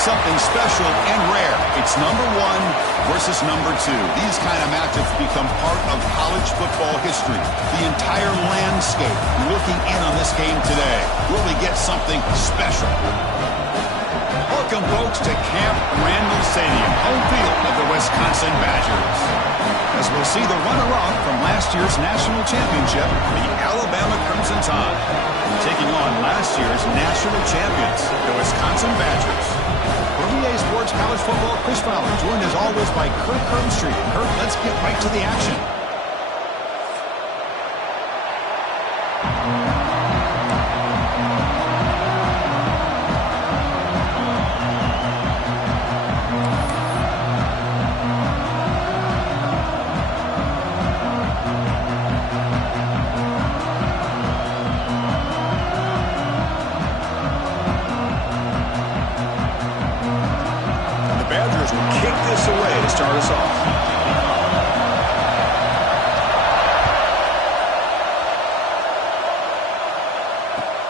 something special and rare. It's number 1 versus number 2. These kind of matchups become part of college football history. The entire landscape looking in on this game today. Will we get something special? Welcome, folks, to Camp Randall Stadium, home field of the Wisconsin Badgers. As we'll see the runner-up from last year's national championship, the Alabama Crimson Tide, taking on last year's national champions, the Wisconsin Badgers. For EA Sports College Football, Chris Fowler, joined as always by Kirk Herbstreit. Kirk, let's get right to the action. Away to start us off.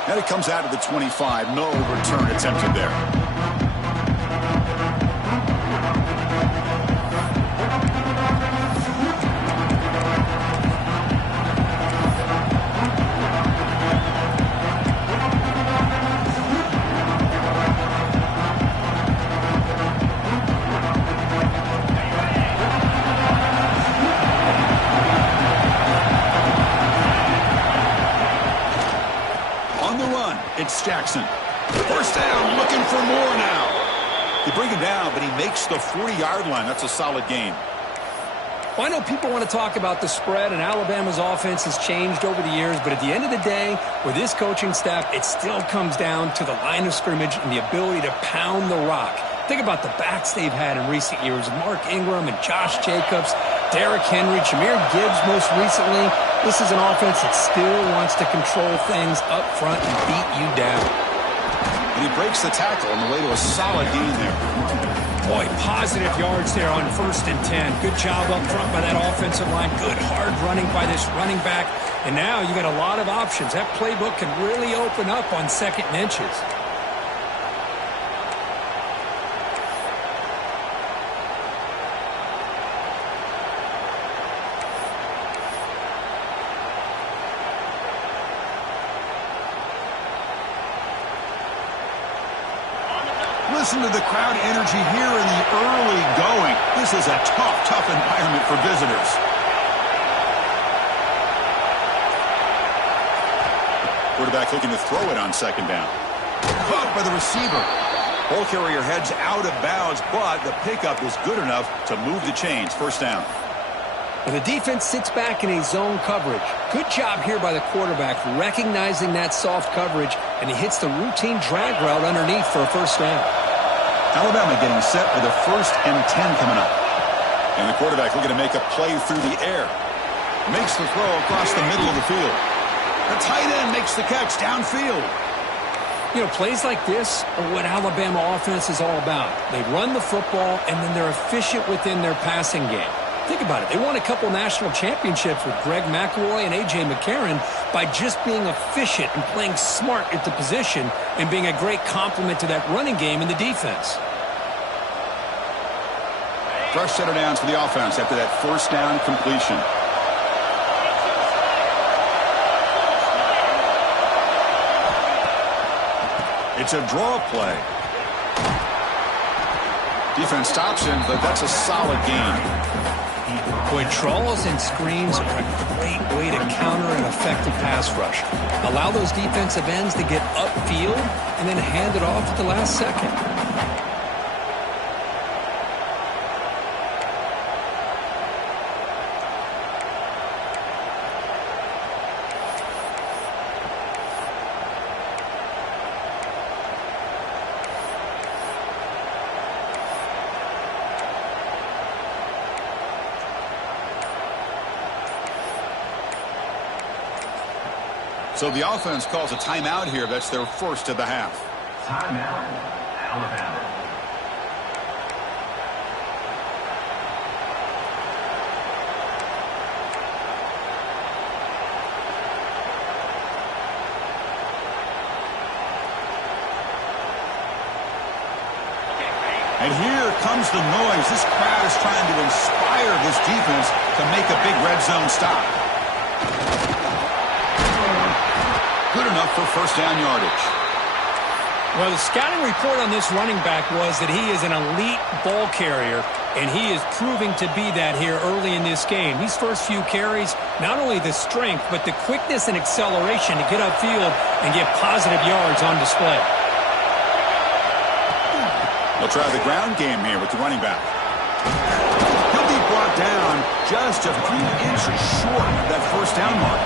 And it comes out of the 25. No return attempted there. It's Jackson. First down, looking for more now. They bring him down, but he makes the 40-yard line. That's a solid gain. Well, I know people want to talk about the spread, and Alabama's offense has changed over the years, but at the end of the day, with this coaching staff, it still comes down to the line of scrimmage and the ability to pound the rock. Think about the backs they've had in recent years, Mark Ingram and Josh Jacobs, Derrick Henry, Jahmyr Gibbs most recently. This is an offense that still wants to control things up front and beat you down. And he breaks the tackle on the way to a solid gain there. Boy, positive yards there on 1st and 10. Good job up front by that offensive line. Good hard running by this running back. And now you got a lot of options. That playbook can really open up on 2nd and inches. Listen to the crowd energy here in the early going. This is a tough environment for visitors. Quarterback looking to throw it on 2nd down. Caught by the receiver. Ball carrier heads out of bounds, but the pickup is good enough to move the chains. 1st down. And the defense sits back in a zone coverage. Good job here by the quarterback recognizing that soft coverage, and he hits the routine drag route underneath for a 1st down. Alabama getting set for the 1st and 10 coming up. And the quarterback looking to make a play through the air. Makes the throw across the middle of the field. The tight end makes the catch downfield. You know, plays like this are what Alabama offense is all about. They run the football, and then they're efficient within their passing game. Think about it. They won a couple national championships with Greg McElroy and A.J. McCarron by just being efficient and playing smart at the position and being a great complement to that running game in the defense. Fresh set of downs for the offense after that 1st down completion. It's a draw play. Defense stops him, but that's a solid gain. Boy, draws and screens are a great way to counter an effective pass rush. Allow those defensive ends to get upfield and then hand it off at the last second. So the offense calls a timeout here. That's their 1st of the half. Timeout, Alabama. And here comes the noise. This crowd is trying to inspire this defense to make a big red zone stop. Good enough for first down yardage. Well, the scouting report on this running back was that he is an elite ball carrier, and he is proving to be that here early in this game. These first few carries, not only the strength, but the quickness and acceleration to get upfield and get positive yards on display. They'll try the ground game here with the running back. He'll be brought down just a few inches short of that first down mark.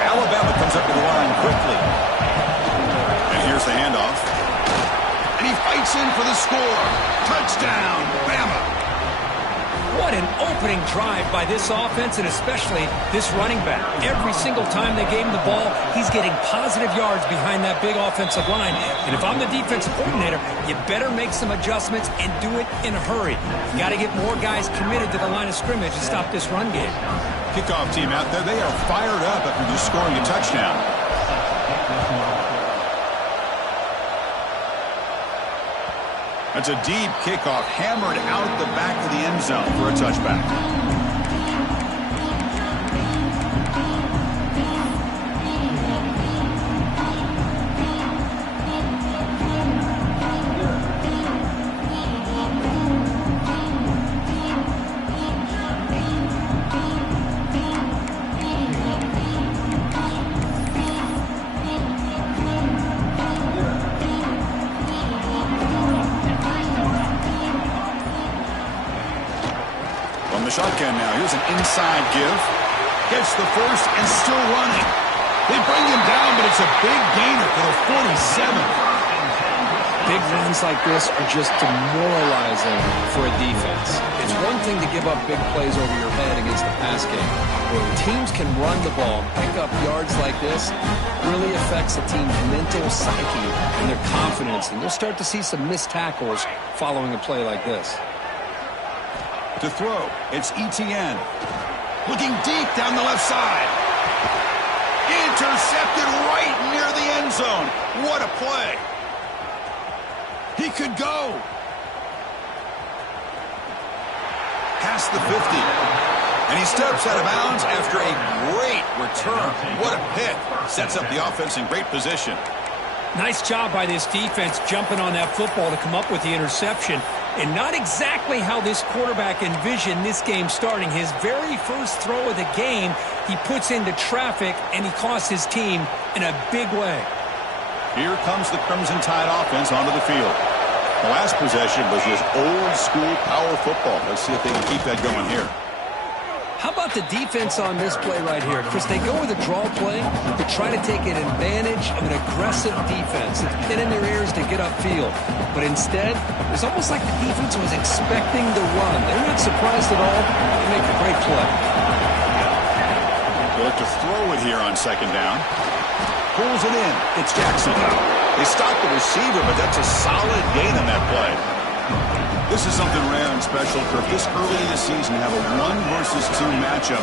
Alabama comes up to the line quickly. And here's the handoff. And he fights in for the score. Touchdown, Bama. What an opening drive by this offense, and especially this running back. Every single time they gave him the ball, he's getting positive yards behind that big offensive line. And if I'm the defensive coordinator, you better make some adjustments and do it in a hurry. You got to get more guys committed to the line of scrimmage to stop this run game. Kickoff team out there, they are fired up after just scoring a touchdown. That's a deep kickoff, hammered out the back of the end zone for a touchback. Shotgun now. Here's an inside give. Gets the first and still running. They bring him down, but it's a big gainer for the 47. Big runs like this are just demoralizing for a defense. It's one thing to give up big plays over your head against the pass game. When teams can run the ball, pick up yards like this, really affects a team's mental psyche and their confidence. And you'll start to see some missed tackles following a play like this. To throw, it's Etienne. Looking deep down the left side. Intercepted right near the end zone. What a play. He could go. Past the 50. And he steps out of bounds after a great return. What a pick. Sets up the offense in great position. Nice job by this defense jumping on that football to come up with the interception. And not exactly how this quarterback envisioned this game starting. His very first throw of the game, he puts into traffic, and he costs his team in a big way. Here comes the Crimson Tide offense onto the field. The last possession was just old-school power football. Let's see if they can keep that going here. How about the defense on this play right here? Chris, they go with a draw play to try to take an advantage of an aggressive defense. It's been in their ears to get upfield. But instead, it's almost like the defense was expecting the run. They're not surprised at all. They make a great play. They look to throw it here on second down. Pulls it in. It's Jackson. They stop the receiver, but that's a solid gain on that play. This is something rare and special for this early in the season to have a 1-versus-2 matchup.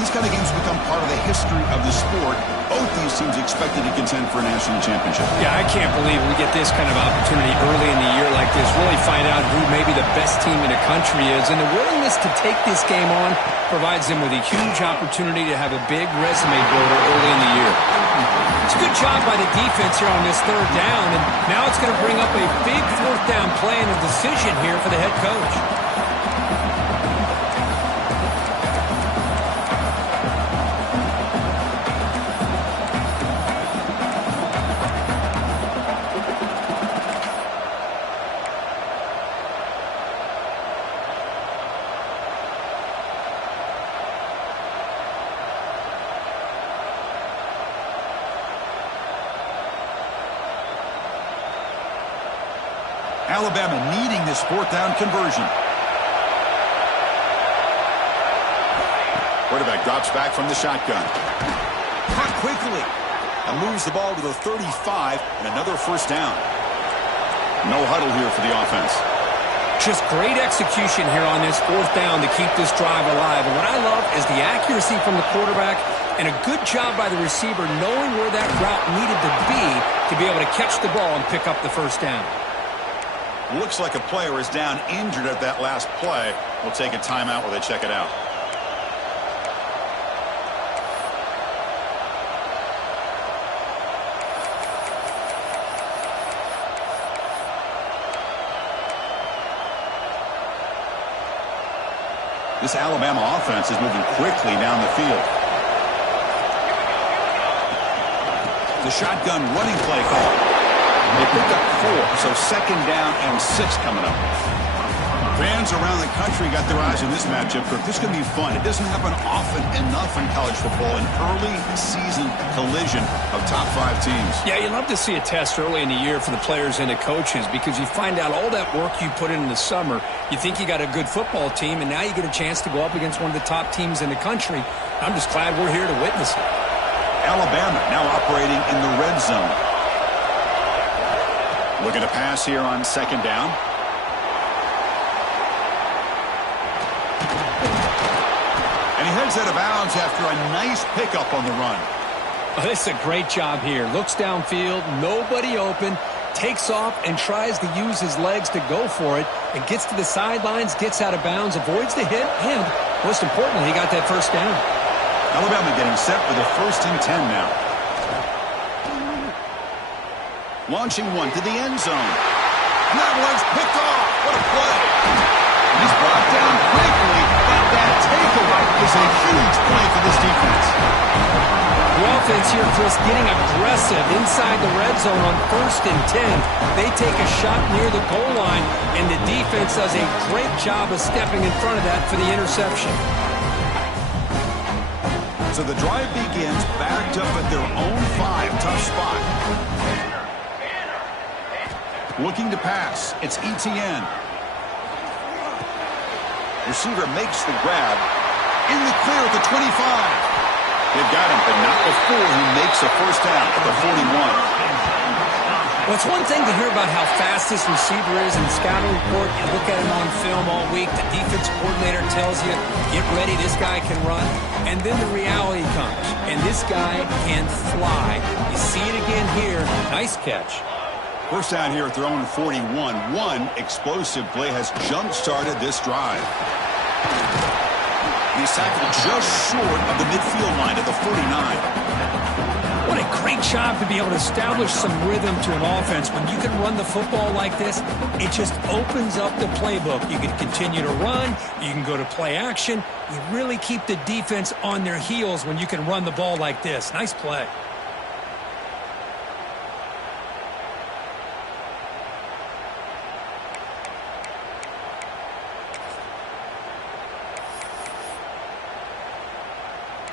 These kind of games become part of the history of the sport. Both these teams expected to contend for a national championship. Yeah, I can't believe we get this kind of opportunity early in the year like this. Really find out who maybe the best team in the country is. And the willingness to take this game on provides them with a huge opportunity to have a big resume builder early in the year. It's a good job by the defense here on this third down, and now it's going to bring up a big fourth down play and a decision here for the head coach. Alabama needing this fourth down conversion. Quarterback drops back from the shotgun. Caught quickly. And moves the ball to the 35 and another first down. No huddle here for the offense. Just great execution here on this fourth down to keep this drive alive. And what I love is the accuracy from the quarterback and a good job by the receiver knowing where that route needed to be able to catch the ball and pick up the first down. Looks like a player is down injured at that last play. We'll take a timeout while they check it out. This Alabama offense is moving quickly down the field. The shotgun running play call. They pick up 4, so second down and 6 coming up. Fans around the country got their eyes on this matchup. This is going to be fun. It doesn't happen often enough in college football, an early season collision of top 5 teams. Yeah, you love to see a test early in the year for the players and the coaches because you find out all that work you put in the summer. You think you got a good football team, and now you get a chance to go up against one of the top teams in the country. I'm just glad we're here to witness it. Alabama now operating in the red zone. Looking to pass here on second down. And he heads out of bounds after a nice pickup on the run. Oh, this is a great job here. Looks downfield, nobody open, takes off and tries to use his legs to go for it, and gets to the sidelines, gets out of bounds, avoids the hit, and most importantly, he got that first down. Alabama getting set with a 1st and 10 now. Launching one to the end zone. And that one's picked off. What a play. He's brought down quickly, and that takeaway is a huge play for this defense. The offense here, Chris, getting aggressive inside the red zone on 1st and 10. They take a shot near the goal line, and the defense does a great job of stepping in front of that for the interception. So the drive begins backed up at their own 5. Tough spot. Looking to pass. It's ETN. Receiver makes the grab. In the clear at the 25. They've got him, but not before he makes a first down at the 41. Well, it's one thing to hear about how fast this receiver is in the scouting report. You look at him on film all week. The defense coordinator tells you, get ready, this guy can run. And then the reality comes, and this guy can fly. You see it again here. Nice catch. First down here at their own 41. One explosive play has jump-started this drive. He's tackled just short of the midfield line at the 49. What a great job to be able to establish some rhythm to an offense. When you can run the football like this, it just opens up the playbook. You can continue to run. You can go to play action. You really keep the defense on their heels when you can run the ball like this. Nice play.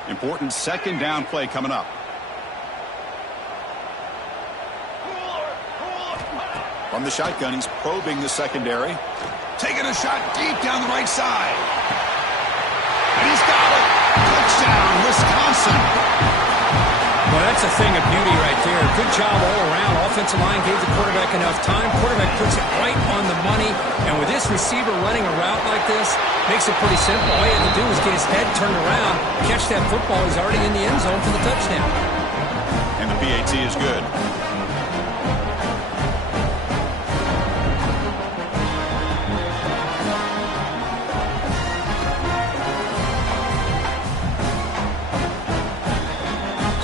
Important second down play coming up. From the shotgun, he's probing the secondary. Taking a shot deep down the right side. And he's got it. Touchdown, Wisconsin. Well, that's a thing of beauty right there. Good job all around. Offensive line gave the quarterback enough time. Quarterback puts it right on the money. And with this receiver running a route like this, makes it pretty simple. All you have to do is get his head turned around, catch that football. He's already in the end zone for the touchdown. And the PAT is good.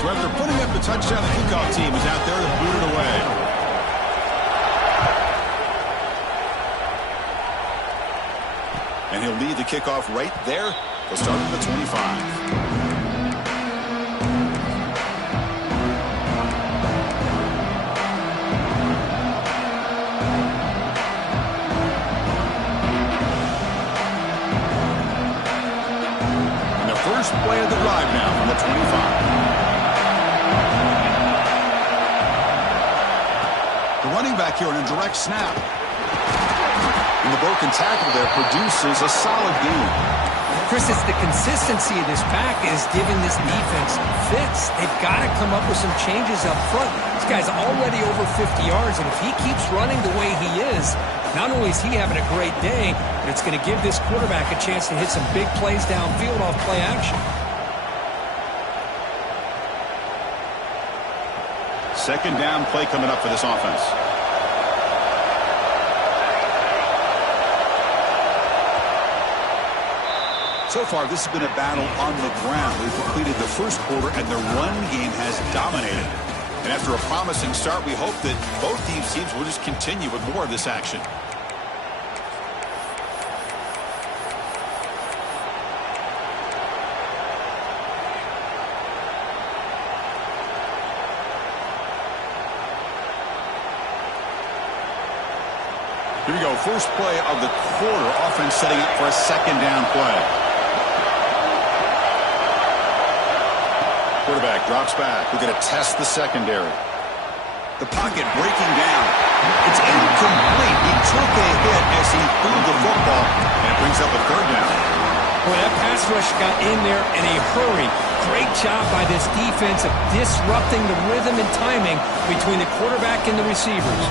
So after putting up the touchdown, the kickoff team is out there to boot it away. And he'll lead the kickoff right there. They'll start at the 25. And the first play of the drive now from the 25. The running back here on a direct snap. And the broken tackle there produces a solid gain. Chris, it's the consistency of this back is giving this defense fits. They've got to come up with some changes up front. This guy's already over 50 yards, and if he keeps running the way he is, not only is he having a great day, but it's going to give this quarterback a chance to hit some big plays downfield off play action. Second down play coming up for this offense. So far, this has been a battle on the ground. We've completed the first quarter, and the run game has dominated. And after a promising start, we hope that both these teams will just continue with more of this action. Here we go, first play of the quarter. Offense setting up for a second down play. Quarterback drops back. We're going to test the secondary. The pocket breaking down. It's incomplete. He took a hit as he threw the football, and it brings up a third down. Boy, that pass rush got in there in a hurry. Great job by this defense of disrupting the rhythm and timing between the quarterback and the receivers.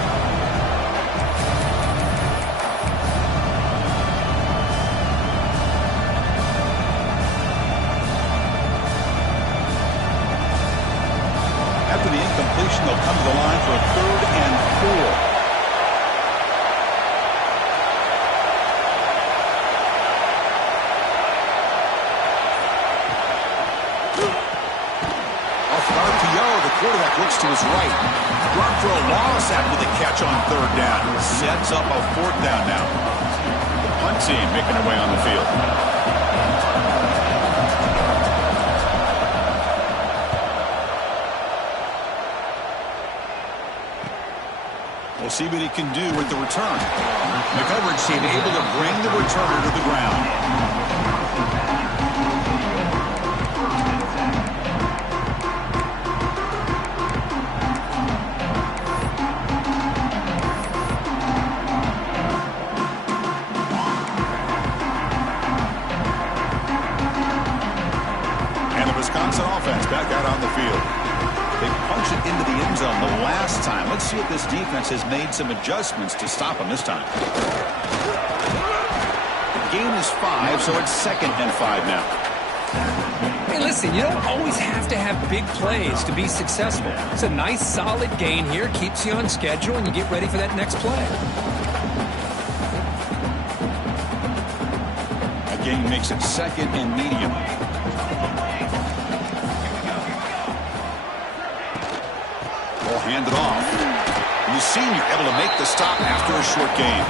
After the incompletion, they'll come to the line for a 3rd and 4. Off the RPO, the quarterback looks to his right. Run for a loss after the catch on 3rd down. Sets up a 4th down now. The punt team making their way on the field. We'll see what he can do with the return. The coverage team able to bring the returner to the ground. And the Wisconsin offense back out on the field. They punched it into the end zone the last time. Let's see if this defense has made some adjustments to stop them this time. The gain is 5, so it's 2nd and 5 now. Hey, listen, you don't always have to have big plays to be successful. It's a nice, solid gain here. Keeps you on schedule, and you get ready for that next play. A gain makes it 2nd and medium. Handed off. And the senior able to make the stop after a short game.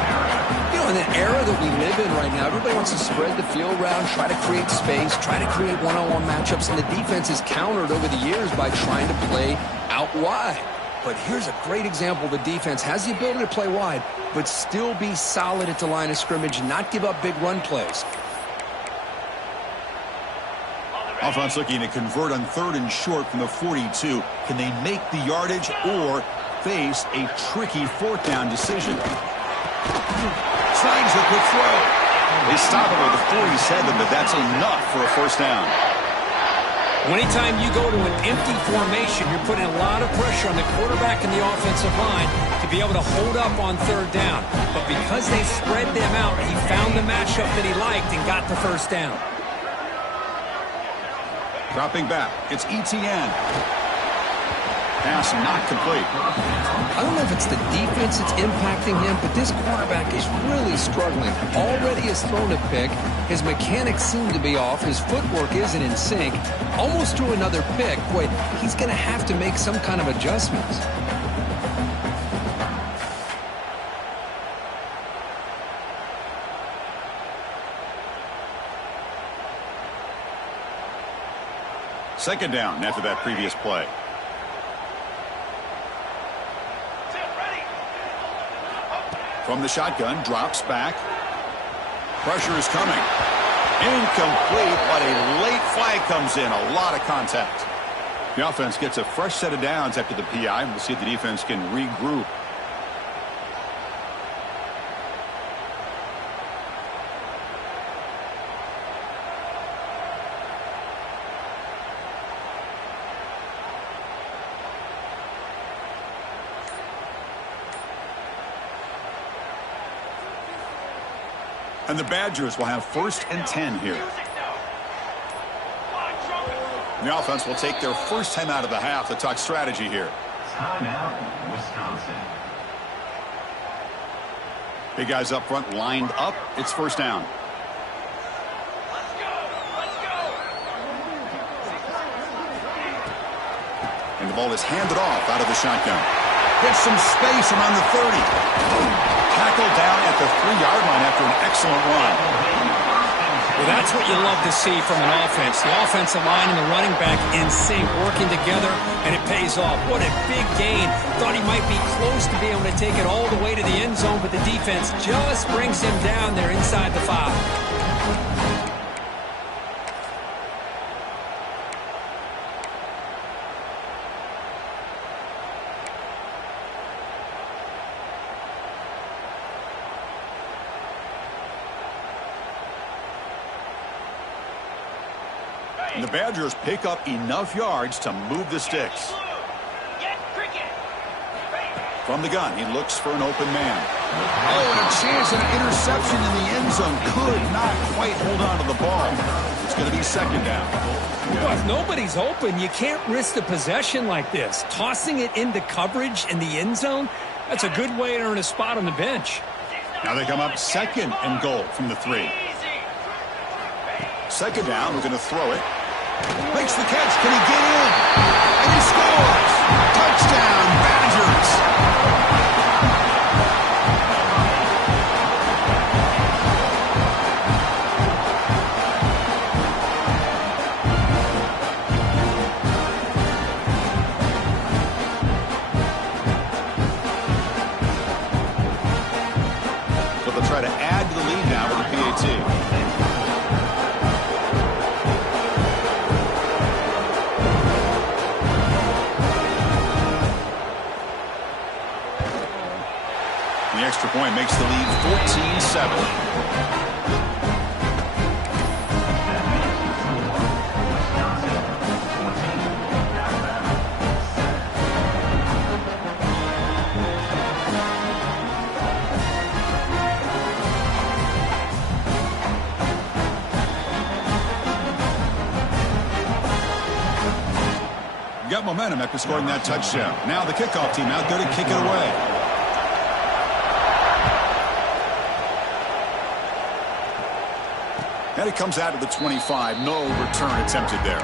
You know, in the era that we live in right now, everybody wants to spread the field around, try to create space, try to create one-on-one matchups, and the defense is countered over the years by trying to play out wide. But here's a great example. The defense has the ability to play wide, but still be solid at the line of scrimmage, not give up big run plays. Offense looking to convert on 3rd and short from the 42. Can they make the yardage or face a tricky 4th down decision? Slides the quick throw. They stop it with the 47, but that's enough for a 1st down. Anytime you go to an empty formation, you're putting a lot of pressure on the quarterback and the offensive line to be able to hold up on 3rd down. But because they spread them out, he found the matchup that he liked and got the 1st down. Dropping back, it's Etienne. Pass not complete. I don't know if it's the defense that's impacting him, but this quarterback is really struggling. Already has thrown a pick. His mechanics seem to be off. His footwork isn't in sync. Almost threw another pick. Boy, he's going to have to make some kind of adjustments. Second down after that previous play. From the shotgun, drops back. Pressure is coming. Incomplete, but a late flag comes in. A lot of contact. The offense gets a fresh set of downs after the PI. We'll see if the defense can regroup. And the Badgers will have 1st and 10 here. The offense will take their first time out of the half to talk strategy here. Timeout, Wisconsin. Big guys up front lined up. It's 1st down. ball is handed off out of the shotgun. Gets some space around the 30. Tackled down at the 3-yard line after an excellent run. Well, that's what you love to see from an offense. The offensive line and the running back in sync, working together, and it pays off. What a big gain. Thought he might be close to being able to take it all the way to the end zone, but the defense just brings him down there inside the 5. And the Badgers pick up enough yards to move the sticks. From the gun, he looks for an open man. Oh, and a chance at an interception in the end zone. Could not quite hold on to the ball. It's going to be second down. Well, if nobody's open, you can't risk the possession like this. Tossing it into coverage in the end zone, that's a good way to earn a spot on the bench. Now they come up second and goal from the 3. Second down, we're going to throw it. Makes the catch. Can he get in? And he scores! Touchdown, Badgers! So they'll try to add to the lead now with a PAT. The extra point makes the lead 14-7. Got momentum after scoring that touchdown. Now the kickoff team out there to kick it away. And it comes out of the 25. No return attempted there.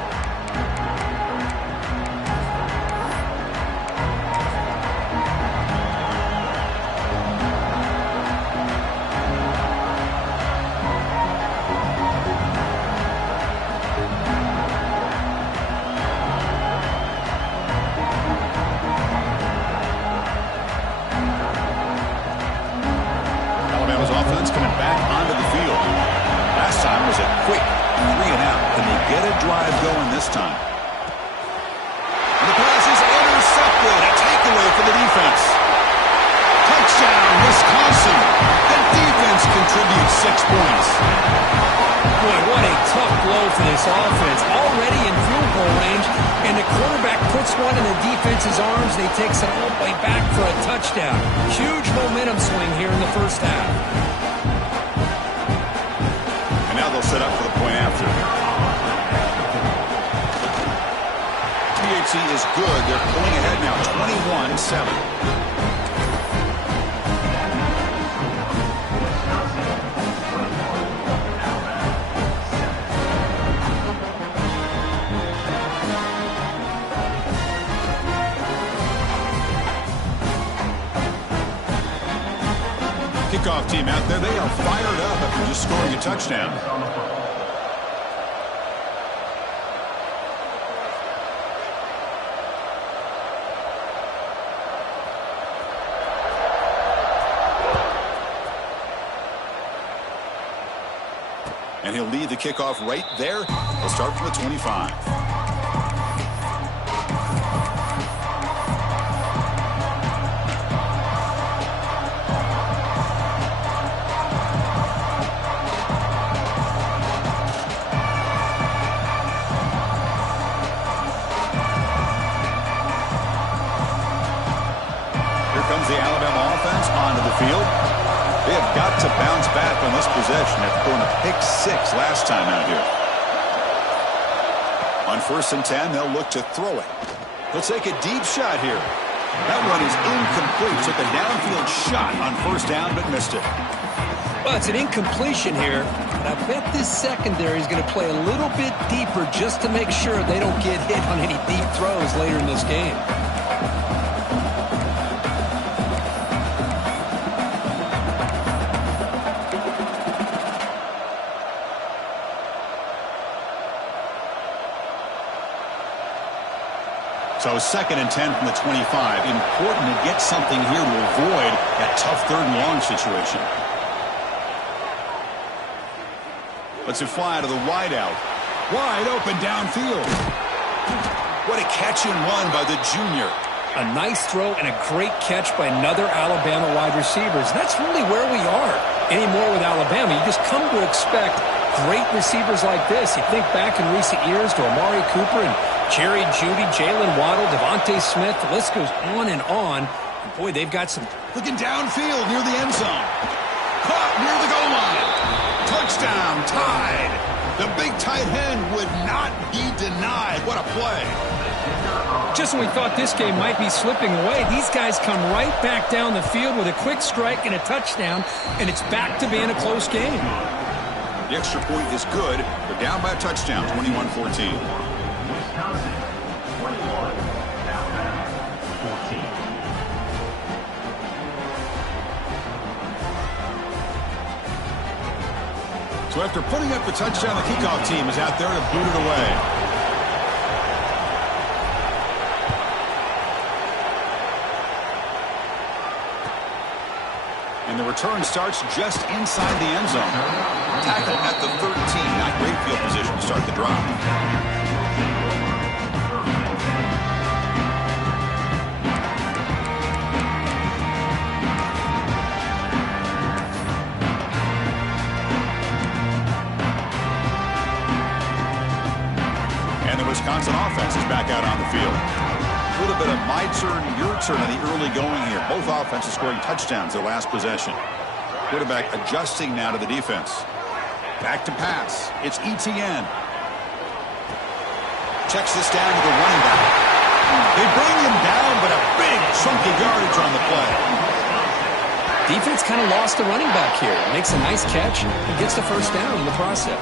Alabama's offense coming back onto the field. Last time was a quick 3-and-out. Can they get a drive going this time? And the pass is intercepted. A takeaway for the defense. Touchdown, Wisconsin. The defense contributes 6 points. Boy, what a tough blow for this offense. Already in field goal range, and the quarterback puts one in the defense's arms, and he takes it all the way back for a touchdown. Huge momentum swing here in the first half. Now they'll set up for the point after. PAT is good. They're pulling ahead now, 21-7. Kickoff team out there, they are fired up after just scoring a touchdown. And he'll lead the kickoff right there. He'll start from the 25. The Alabama offense onto the field. They have got to bounce back on this possession after throwing a pick 6 last time out here. On 1st and 10, they'll look to throw it. They'll take a deep shot here. That one is incomplete. Took a downfield shot on 1st down, but missed it. Well, it's an incompletion here, but I bet this secondary is going to play a little bit deeper just to make sure they don't get hit on any deep throws later in this game. So 2nd and 10 from the 25. Important to get something here to avoid that tough 3rd and long situation. Let's it fly to the wideout. Wide open downfield. What a catch and run by the junior. A nice throw and a great catch by another Alabama wide receivers. That's really where we are anymore with Alabama. You just come to expect great receivers like this. You think back in recent years to Amari Cooper and Jerry Jeudy, Jalen Waddle, Devontae Smith. The list goes on and on. And boy, they've got some. Looking downfield near the end zone. Caught near the goal line. Touchdown, tied. The big tight end would not be denied. What a play. Just when we thought this game might be slipping away, these guys come right back down the field with a quick strike and a touchdown, and it's back to being a close game. The extra point is good. They're down by a touchdown, 21-14. Wisconsin, 21, Alabama, 14. So after putting up the touchdown, the kickoff team is out there to boot it away. And the return starts just inside the end zone. Tackle at the 13. Not great field position to start the drive. Wisconsin offense is back out on the field. A little bit of my turn, your turn in the early going here. Both offenses scoring touchdowns their last possession. Quarterback adjusting now to the defense. Back to pass. It's ETN. Checks this down to the running back. They bring him down, but a big chunk of yardage on the play. Defense kind of lost the running back here. Makes a nice catch and gets the first down in the process.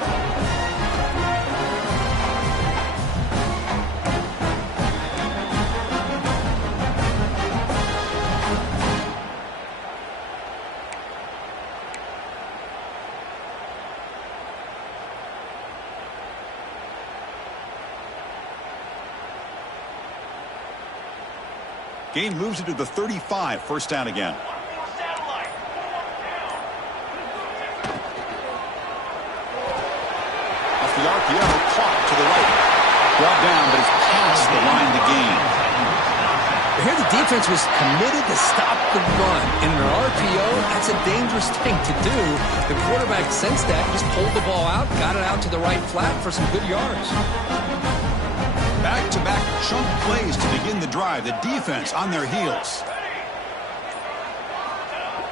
Game moves into the 35, first down again. Off the RPO, caught to the right. Brought down, but it's past the line to gain. Here the defense was committed to stop the run. In an RPO, that's a dangerous thing to do. The quarterback sensed that, just pulled the ball out, got it out to the right flat for some good yards. Back-to-back chunk plays to begin the drive. The defense on their heels.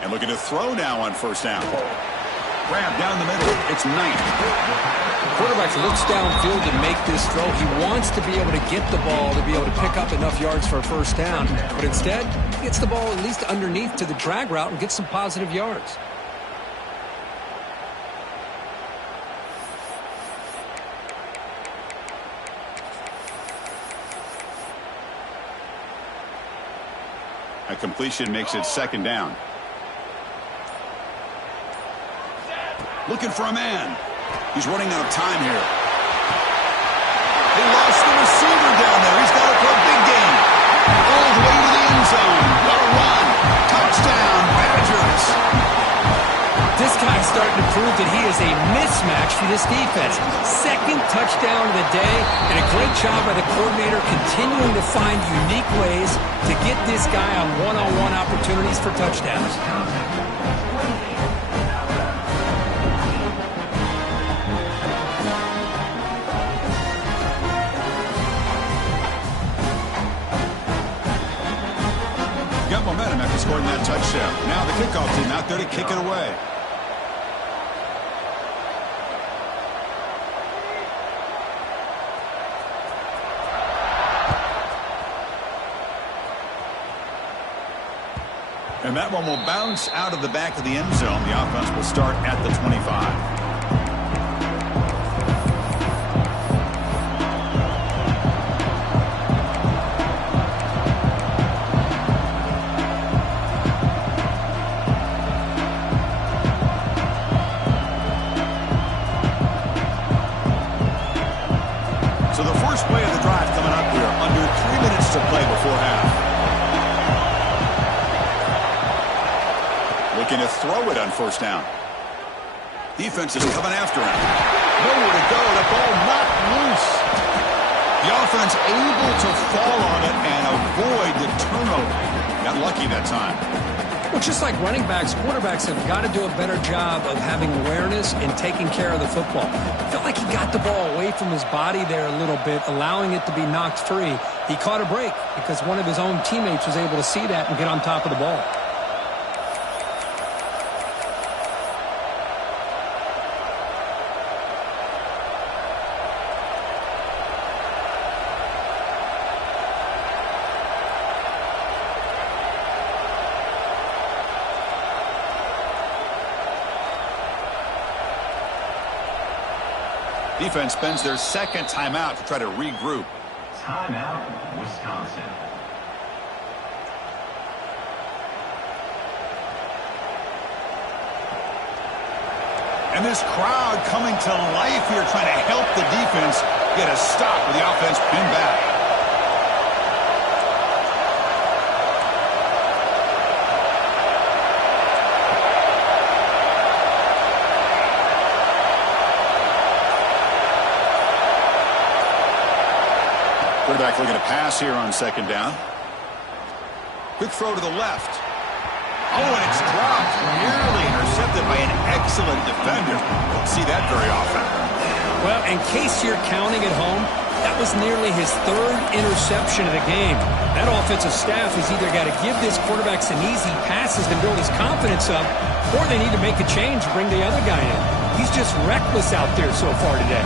And looking to throw now on first down. Grab down the middle. It's Knight. The quarterback looks downfield to make this throw. He wants to be able to get the ball to be able to pick up enough yards for a first down. But instead, he gets the ball at least underneath to the drag route and gets some positive yards. A completion makes it second down. Looking for a man. He's running out of time here. They lost the receiver down there. He's got it for a big game. All the way to the end zone. What a run. Touchdown, Badgers. This guy's starting to prove that he is a mismatch for this defense. Second touchdown of the day, and a great job by the coordinator continuing to find unique ways to get this guy on one-on-one opportunities for touchdowns. Got momentum after scoring that touchdown. Now the kickoff team out there to kick it away. And that one will bounce out of the back of the end zone. The offense will start at the 25. So the first play of the drive coming up here. Under 3 minutes to play before half. Looking to throw it on first down. Defense is coming after him. Nowhere to go. The ball knocked loose. The offense able to fall on it and avoid the turnover. Got lucky that time. Well, just like running backs, quarterbacks have got to do a better job of having awareness and taking care of the football. I felt like he got the ball away from his body there a little bit, allowing it to be knocked free. He caught a break because one of his own teammates was able to see that and get on top of the ball. Defense spends their second timeout to try to regroup. Timeout, Wisconsin. And this crowd coming to life here, trying to help the defense get a stop with the offense pinned back. Quarterback looking to pass here on second down. Quick throw to the left. Oh, and it's dropped. Nearly intercepted by an excellent defender. Don't see that very often. Well, in case you're counting at home, that was nearly his third interception of the game. That offensive staff has either got to give this quarterback some easy passes to build his confidence up, or they need to make a change and bring the other guy in. He's just reckless out there so far today.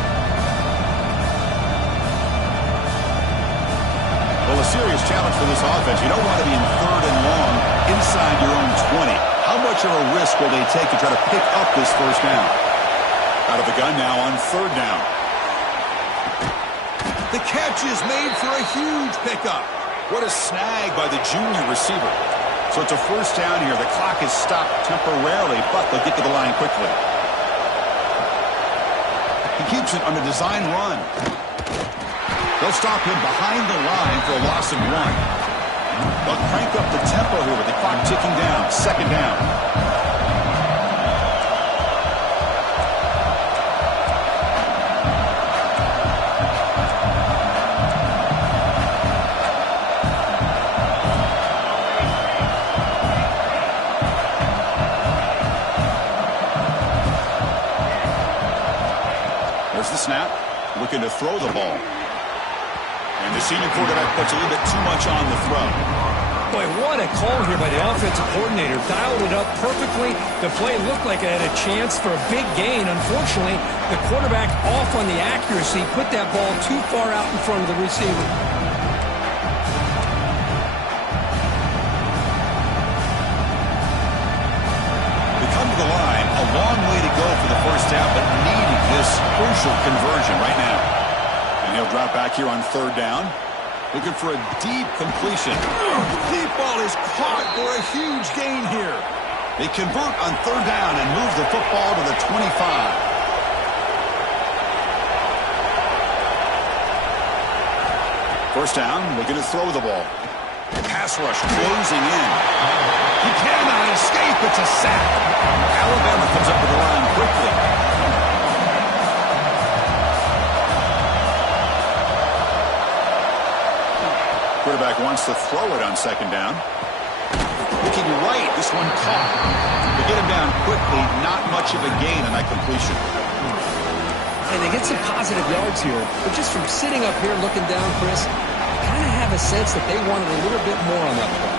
Well, a serious challenge for this offense. You don't want to be in third and long inside your own 20. How much of a risk will they take to try to pick up this first down? Out of the gun now on third down. The catch is made for a huge pickup. What a snag by the junior receiver. So it's a first down here. The clock is stopped temporarily, but they'll get to the line quickly. He keeps it on a design run. They'll stop him behind the line for a loss of 1. They'll crank up the tempo here with the clock ticking down. Second down. There's the snap. Looking to throw the ball. And the senior quarterback puts a little bit too much on the throw. Boy, what a call here by the offensive coordinator. Dialed it up perfectly. The play looked like it had a chance for a big gain. Unfortunately, the quarterback off on the accuracy, put that ball too far out in front of the receiver. They come to the line. A long way to go for the first down, but needing this crucial conversion right now. And he'll drop back here on third down. Looking for a deep completion. Deep ball is caught for a huge gain here. They convert on third down and move the football to the 25. First down, looking to throw the ball. Pass rush closing in. He cannot escape. It's a sack. Alabama comes up to the line quickly. Quarterback wants to throw it on second down. Looking right, this one caught. They get him down quickly, not much of a gain on that completion. And they get some positive yards here, but just from sitting up here looking down, Chris, I kind of have a sense that they wanted a little bit more on that play.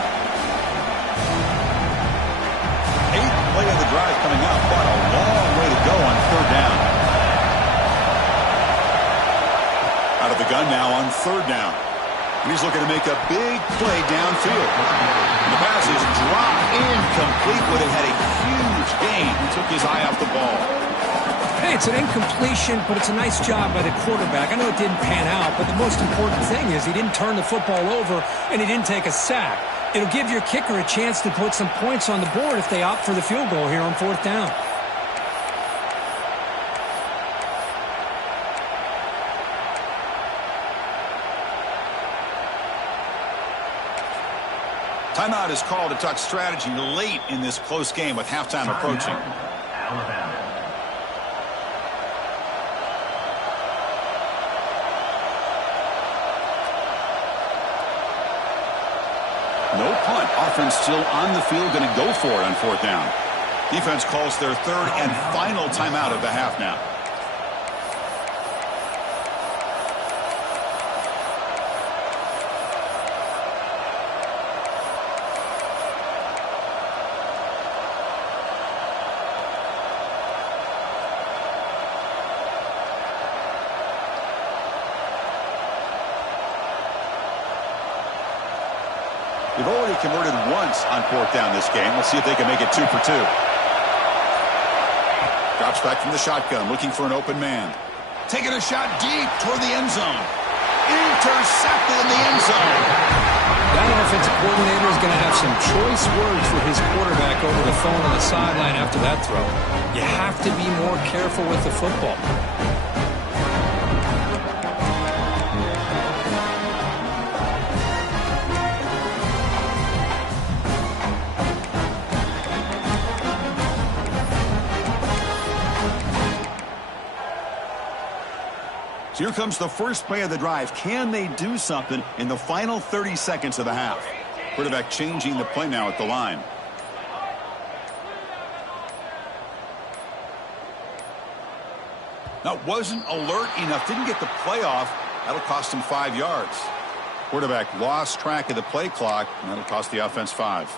8th play of the drive coming up, but a long way to go on third down. Out of the gun now on third down. And he's looking to make a big play downfield. And the pass is dropped in incomplete would have had a huge gain. He took his eye off the ball. Hey, it's an incompletion, but it's a nice job by the quarterback. I know it didn't pan out, but the most important thing is he didn't turn the football over and he didn't take a sack. It'll give your kicker a chance to put some points on the board if they opt for the field goal here on 4th down. Timeout is called to talk strategy late in this close game with halftime approaching. Alabama. No punt. Offense still on the field, going to go for it on 4th down. Defense calls their 3rd and final timeout of the half now. They've already converted once on 4th down this game. Let's see if they can make it 2 for 2. Drops back from the shotgun, looking for an open man. Taking a shot deep toward the end zone. Intercepted in the end zone. That offensive coordinator is going to have some choice words for his quarterback over the phone on the sideline after that throw. You have to be more careful with the football. So here comes the first play of the drive. Can they do something in the final 30 seconds of the half? Quarterback changing the play now at the line. Now, wasn't alert enough. Didn't get the play off. That'll cost him 5 yards. Quarterback lost track of the play clock, and that'll cost the offense 5.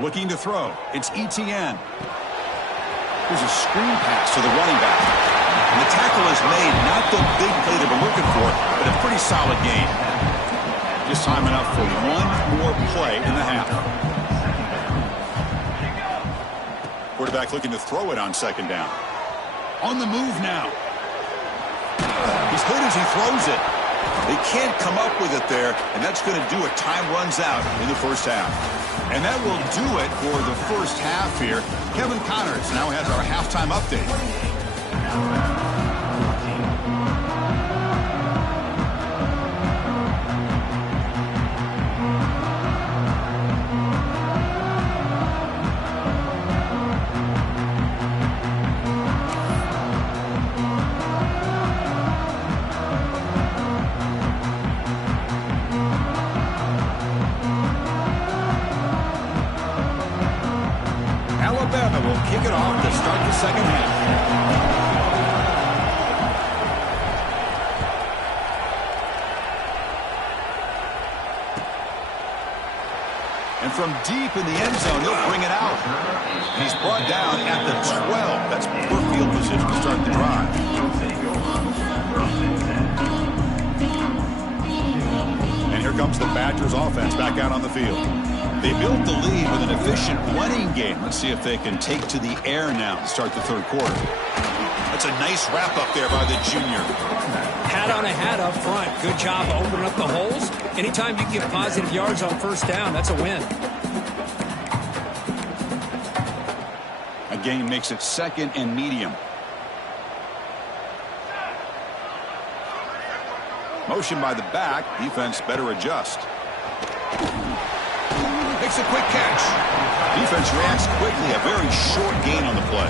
Looking to throw. It's Etienne. Here's a screen pass to the running back. And the tackle is made. Not the big play they were looking for, but a pretty solid gain. Just time enough for one more play in the half. Quarterback looking to throw it on 2nd down. On the move now. He's hurt as he throws it. They can't come up with it there, and that's going to do it. Time runs out in the first half. And that will do it for the first half here. Kevin Connors now has our halftime update. Alabama will kick it off to start the second half. And from deep in the end zone, he'll bring it out. And he's brought down at the 12. That's poor field position to start the drive. And here comes the Badgers offense back out on the field. They built the lead with an efficient running game. Let's see if they can take to the air now to start the 3rd quarter. That's a nice wrap-up there by the junior. Hat on a hat up front. Good job opening up the holes. Anytime you get positive yards on 1st down, that's a win. A gain makes it 2nd and medium. Motion by the back. Defense better adjust. Makes a quick catch. Defense reacts quickly. A very short gain on the play.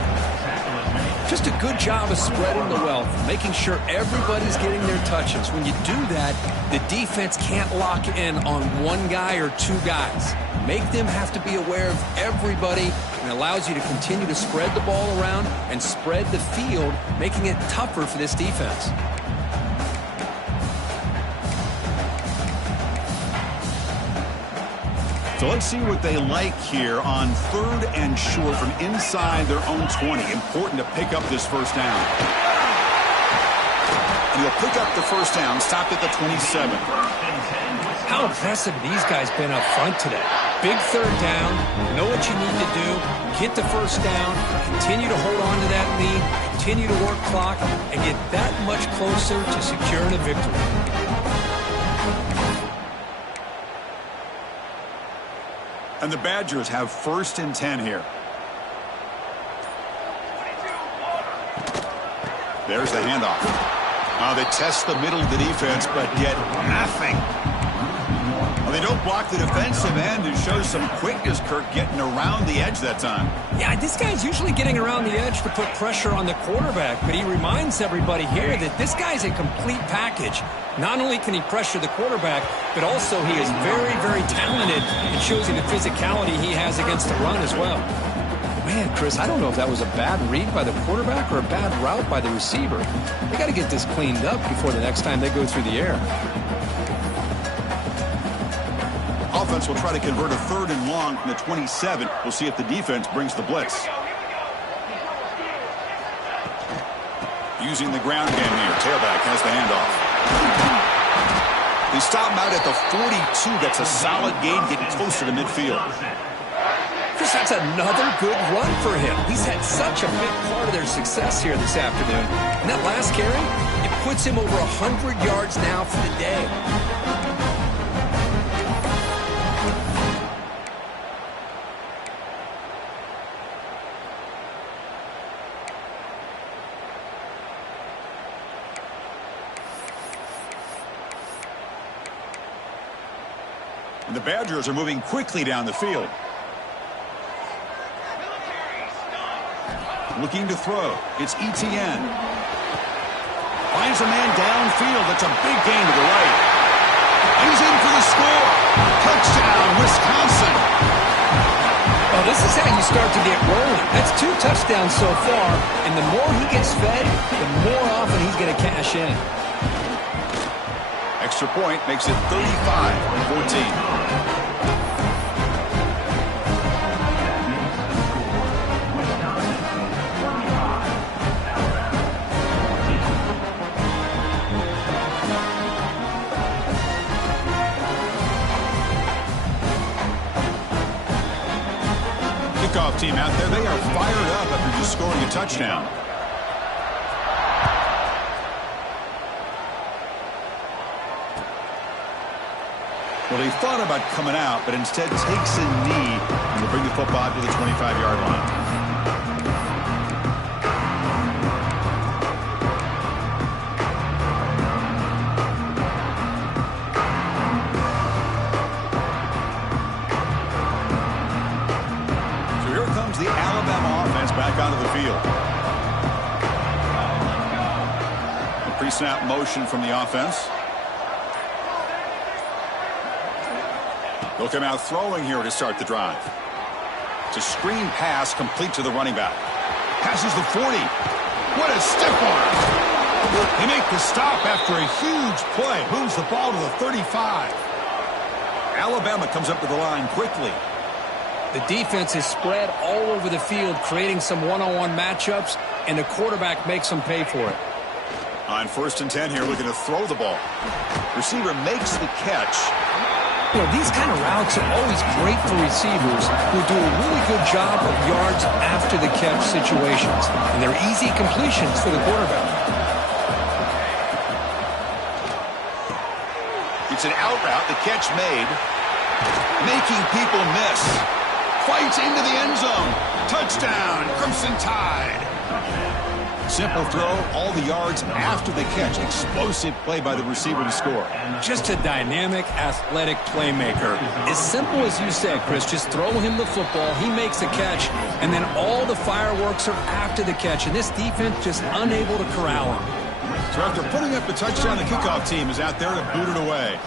Just a good job of spreading the wealth, making sure everybody's getting their touches. When you do that, the defense can't lock in on one guy or 2 guys. Make them have to be aware of everybody, and it allows you to continue to spread the ball around and spread the field, making it tougher for this defense. So let's see what they like here on 3rd and short from inside their own 20. Important to pick up this first down. And he'll pick up the first down, stopped at the 27. How impressive these guys been up front today. Big 3rd down, know what you need to do, get the first down, continue to hold on to that lead, continue to work clock, and get that much closer to securing a victory. And the Badgers have 1st and 10 here. There's the handoff. They test the middle of the defense, but get nothing. They don't block the defensive end and show some quickness, Kirk, getting around the edge that time. Yeah, this guy's usually getting around the edge to put pressure on the quarterback, but he reminds everybody here that this guy's a complete package. Not only can he pressure the quarterback, but also he is very, very talented and shows you the physicality he has against the run as well. Man, Chris, I don't know if that was a bad read by the quarterback or a bad route by the receiver. They got to get this cleaned up before the next time they go through the air. Offense will try to convert a 3rd and long from the 27. We'll see if the defense brings the blitz. Using the ground game here. Tailback has the handoff. They stop him out at the 42. That's a solid gain, getting closer to midfield. Chris, that's another good run for him. He's had such a big part of their success here this afternoon. And that last carry, it puts him over 100 yards now for the day. And the Badgers are moving quickly down the field. Looking to throw. It's Etienne. Finds a man downfield. That's a big gain to the right. And he's in for the score. Touchdown, Wisconsin. Well, this is how you start to get rolling. That's 2 touchdowns so far, and the more he gets fed, the more often he's going to cash in. Extra point makes it 35-14. Kickoff team out there, they are fired up after just scoring a touchdown. Well, he thought about coming out, but instead takes a knee and will bring the football to the 25-yard line. So here comes the Alabama offense back onto the field. A pre-snap motion from the offense. They'll come out throwing here to start the drive. It's a screen pass complete to the running back. Passes the 40. What a stiff arm. They make the stop after a huge play. Moves the ball to the 35. Alabama comes up to the line quickly. The defense is spread all over the field, creating some one-on-one matchups, and the quarterback makes them pay for it. On 1st and 10 here, looking to throw the ball. Receiver makes the catch. You know, these kind of routes are always great for receivers who do a really good job of yards after the catch situations. And they're easy completions for the quarterback. It's an out route, the catch made. Making people miss. Fights into the end zone. Touchdown, Crimson Tide. Simple throw, all the yards after the catch. Explosive play by the receiver to score. Just a dynamic, athletic playmaker. As simple as you said, Chris, just throw him the football, he makes a catch, and then all the fireworks are after the catch, and this defense just unable to corral him. So after putting up the touchdown, the kickoff team is out there to boot it away.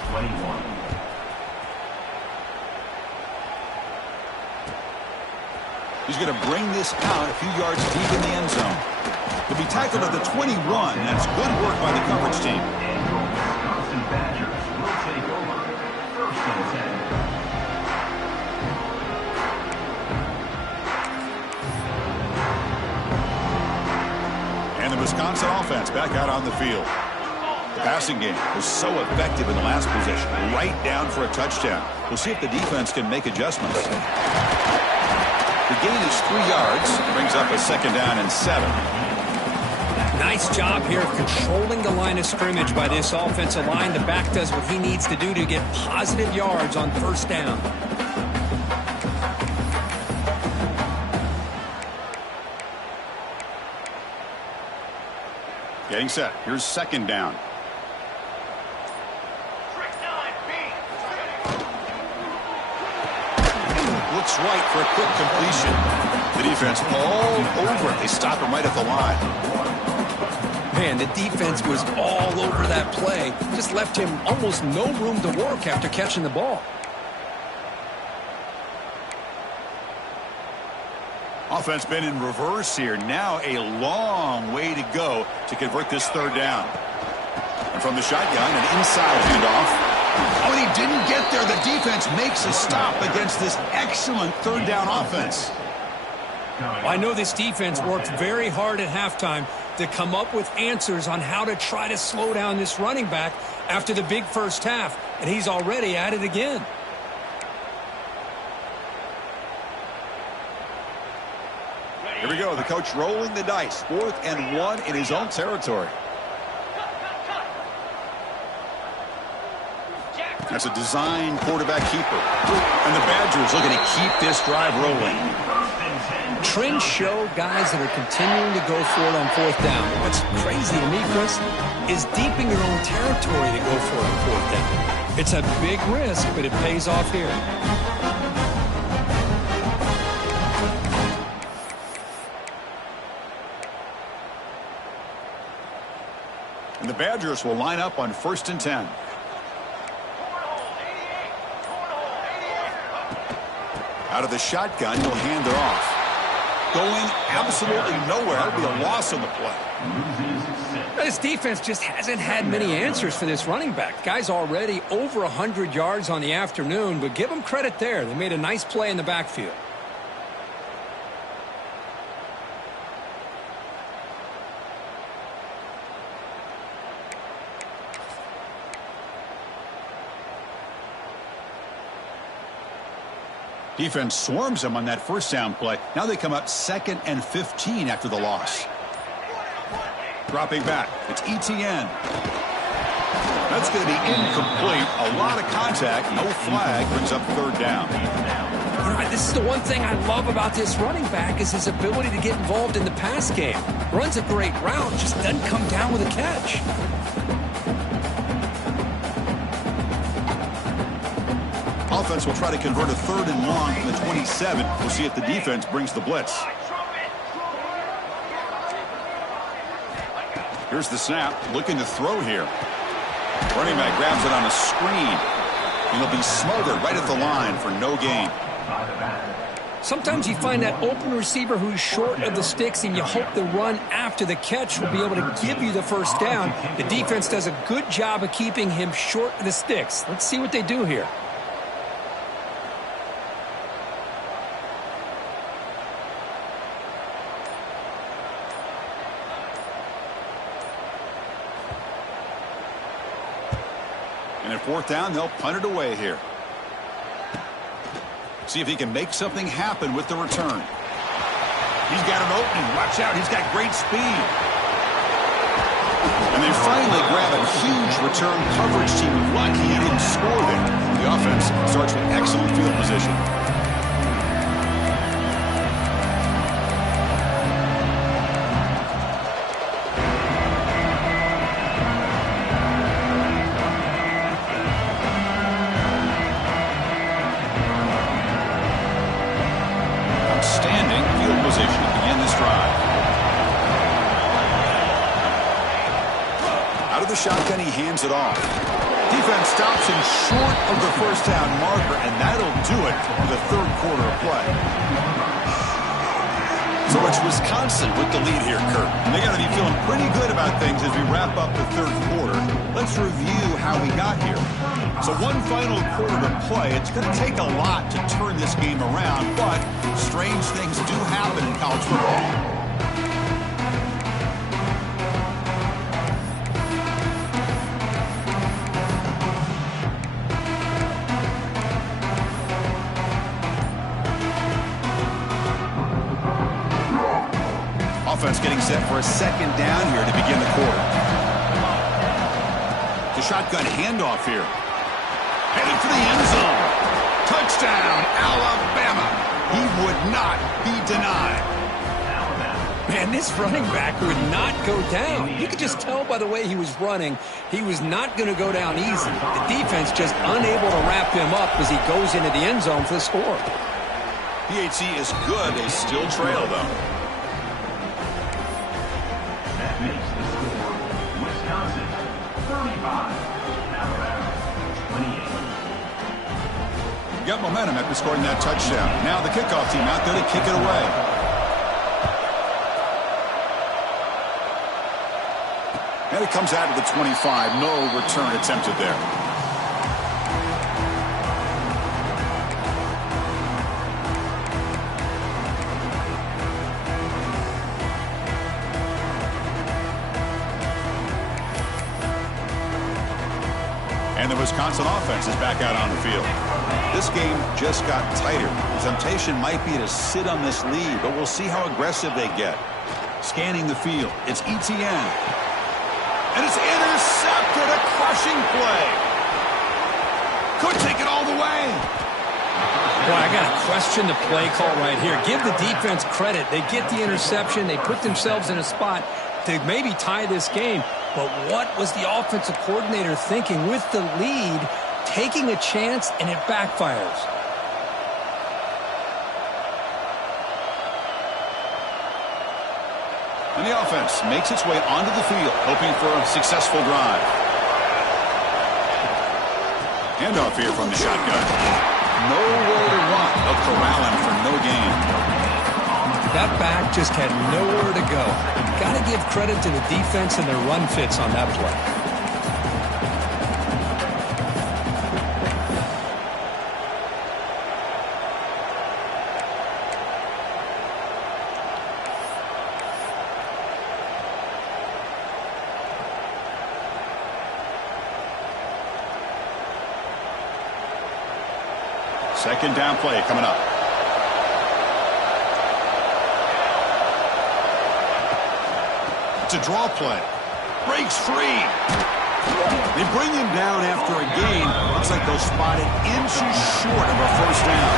He's going to bring this out a few yards deep in the end zone. He'll be tackled at the 21. That's good work by the coverage team. And the Wisconsin offense back out on the field. The passing game was so effective in the last possession, right down for a touchdown. We'll see if the defense can make adjustments. The gain is 3 yards, brings up a 2nd down and 7. Nice job here of controlling the line of scrimmage by this offensive line. The back does what he needs to do to get positive yards on 1st down. Getting set. Here's 2nd down. Looks right for a quick completion. The defense all over it. They stop him right at the line. Man, the defense was all over that play. Just left him almost no room to work after catching the ball. Offense been in reverse here. Now a long way to go to convert this 3rd down. And from the shotgun, an inside handoff. Oh, and he didn't get there. The defense makes a stop against this excellent 3rd down offense. I know this defense worked very hard at halftime to come up with answers on how to try to slow down this running back after the big first half, and he's already at it again. Here we go. The coach rolling the dice. 4th and 1 in his own territory. That's a design quarterback keeper. And the Badgers looking to keep this drive rolling. Trends show guys that are continuing to go for it on 4th down. What's crazy to me, Chris, is deep in your own territory to go for it on 4th down. It's a big risk, but it pays off here. And the Badgers will line up on 1st and 10. Out of the shotgun, he'll hand it off. Going absolutely nowhere. That would be a loss on the play. This defense just hasn't had many answers for this running back. Guy's already over 100 yards on the afternoon, but give them credit there. They made a nice play in the backfield. Defense swarms them on that 1st down play. Now they come up 2nd and 15 after the loss. Dropping back. It's ETN. That's going to be incomplete. A lot of contact. No flag. Brings up 3rd down. This is the one thing I love about this running back is his ability to get involved in the pass game. Runs a great route, just doesn't come down with a catch. Offense will try to convert a 3rd and long from the 27. We'll see if the defense brings the blitz. Here's the snap. Looking to throw here. Running back grabs it on a screen. And he'll be smothered right at the line for no gain. Sometimes you find that open receiver who's short of the sticks, and you hope the run after the catch will be able to give you the 1st down. The defense does a good job of keeping him short of the sticks. Let's see what they do here. And at 4th down, they'll punt it away here. See if he can make something happen with the return. He's got an opening. Watch out. He's got great speed. And they finally grab a huge return coverage team. Lucky he didn't score there. The offense starts with excellent field position. Shotgun, he hands it off. Defense stops him short of the 1st down marker, and that'll do it for the 3rd quarter of play. So it's Wisconsin with the lead here, Kurt. They got to be feeling pretty good about things as we wrap up the 3rd quarter. Let's review how we got here. So one final quarter to play. It's going to take a lot to turn this game around, but strange things do happen in college football. Offense getting set for a second down here to begin the quarter. The shotgun handoff here. Headed for the end zone. Touchdown, Alabama. He would not be denied. Man, this running back would not go down. You could just tell by the way he was running, he was not going to go down easy. The defense just unable to wrap him up as he goes into the end zone for the score. PAT is good. They still trail, though. That makes the score Wisconsin 35, Alabama 28. Got momentum after scoring that touchdown. Now the kickoff team out there to kick it away. And it comes out of the 25. No return attempted there. And the Wisconsin offense is back out on the field. This game just got tighter. The temptation might be to sit on this lead, but we'll see how aggressive they get. Scanning the field, it's ETN. And it's intercepted, a crushing play. Could take it all the way. Boy, I got to question the play call right here. Give the defense credit. They get the interception. They put themselves in a spot to maybe tie this game. But what was the offensive coordinator thinking with the lead, taking a chance, and it backfires? And the offense makes its way onto the field, hoping for a successful drive. Handoff here from the shotgun. Nowhere to run, but corralling for no gain. That back just had nowhere to go. Got to give credit to the defense and their run fits on that play. Second down play coming up. It's a draw play. Breaks free. They bring him down after a gain. Looks like they'll spot it inches short of a first down.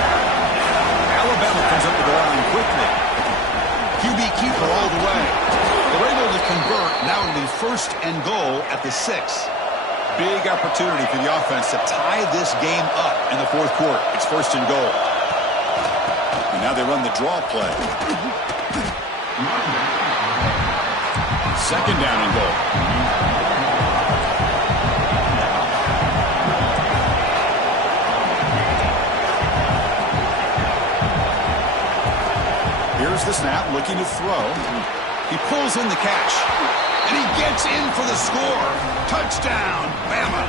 Alabama comes up to the line quickly. QB keeper all the way. They're able to convert. Now it'll be first and goal at the 6. Big opportunity for the offense to tie this game up in the fourth quarter. It's first and goal. And now they run the draw play. Second down and goal. Here's the snap, looking to throw. He pulls in the catch. And he gets in for the score. Touchdown, Bama.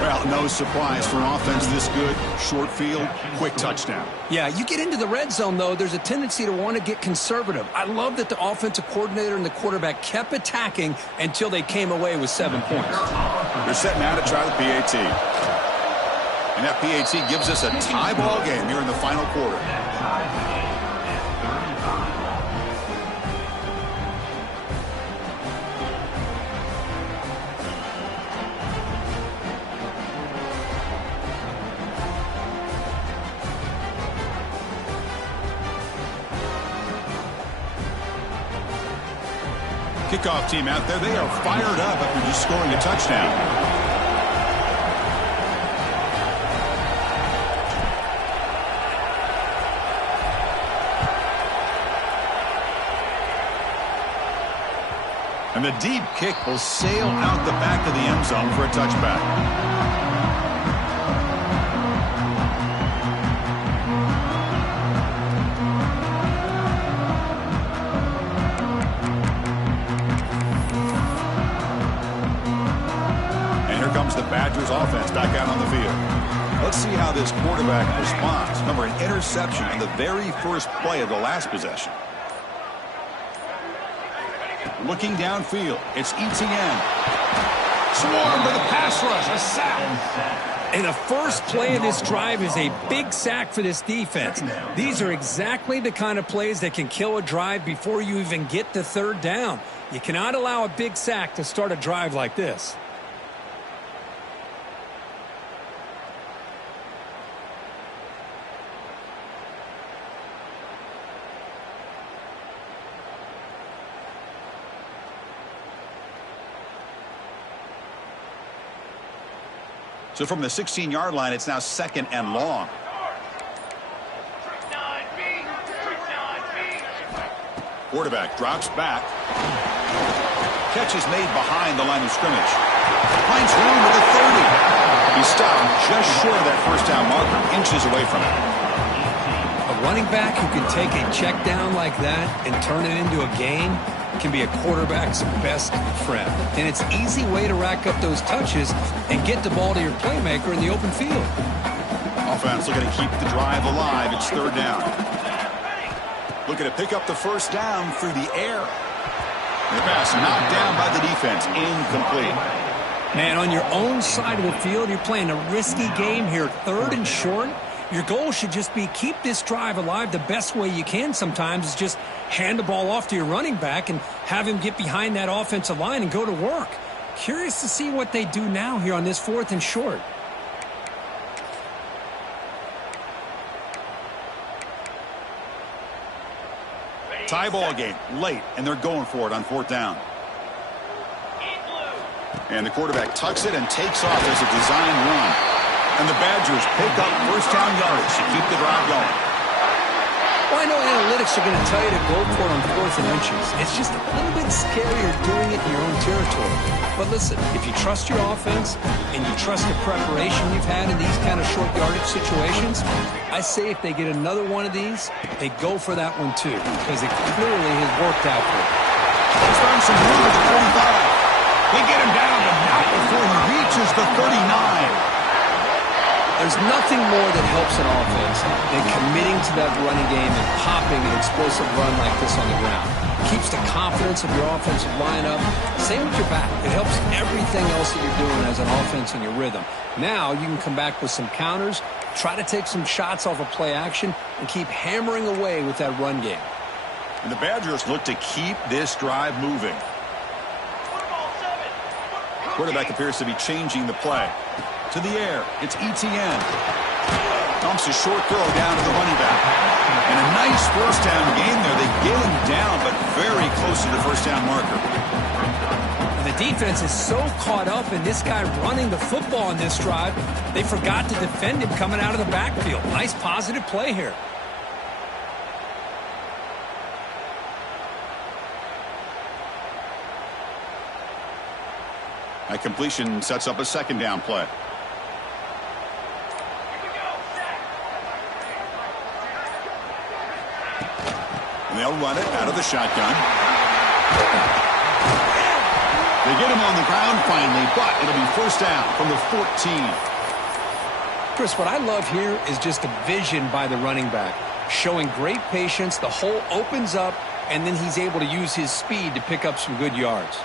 Well, no surprise for an offense this good. Short field, quick touchdown. Yeah, you get into the red zone, though, there's a tendency to want to get conservative. I love that the offensive coordinator and the quarterback kept attacking until they came away with 7 points. They're set now to try the PAT. And that PAT gives us a tie ball game here in the final quarter. Kickoff team out there. They are fired up after just scoring a touchdown. And the deep kick will sail out the back of the end zone for a touchback. The Badgers offense back out on the field. Let's see how this quarterback responds. Remember, an interception on the very first play of the last possession. Looking downfield, it's ETN. Swarm with a pass rush, a sack. And the first play of this drive is a big sack for this defense. These are exactly the kind of plays that can kill a drive before you even get to third down. You cannot allow a big sack to start a drive like this. So from the 16-yard line, it's now 2nd and long. Quarterback drops back. Catch is made behind the line of scrimmage. Finds room with a 30. He's stopped just short of that first down marker, inches away from it. A running back who can take a check down like that and turn it into a gain can be a quarterback's best friend. And it's an easy way to rack up those touches and get the ball to your playmaker in the open field. Offense looking to keep the drive alive. It's third down. Looking to pick up the first down through the air. The pass knocked down by the defense. Incomplete. Man, on your own side of the field, you're playing a risky game here. 3rd and short. Your goal should just be keep this drive alive. The best way you can sometimes is just hand the ball off to your running back and have him get behind that offensive line and go to work. Curious to see what they do now here on this 4th and short. Tie ball game late, and they're going for it on 4th down. And the quarterback tucks it and takes off as a design run. And the Badgers pick up first down yardage to keep the drive going. Well, I know analytics are going to tell you to go for it on 4th and inches. It's just a little bit scarier doing it in your own territory. But listen, if you trust your offense and you trust the preparation you've had in these kind of short yardage situations, I say if they get another one of these, they go for that one too, because it clearly has worked out for them. He's found some room at the 45. They get him down, but not before he reaches the 39. There's nothing more that helps an offense than committing to that running game and popping an explosive run like this on the ground. It keeps the confidence of your offensive lineup. Same with your back. It helps everything else that you're doing as an offense in your rhythm. Now you can come back with some counters, try to take some shots off of play action, and keep hammering away with that run game. And the Badgers look to keep this drive moving. Quarterback appears to be changing the play. To the air, it's ETN. Dumps a short throw down to the running back. And a nice first down gain there. They get him down, but very close to the first down marker. The defense is so caught up in this guy running the football on this drive, they forgot to defend him coming out of the backfield. Nice positive play here. That completion sets up a second down play. And they'll run it out of the shotgun. They get him on the ground finally, but it'll be first down from the 14. Chris, what I love here is just a vision by the running back. Showing great patience, the hole opens up, and then he's able to use his speed to pick up some good yards.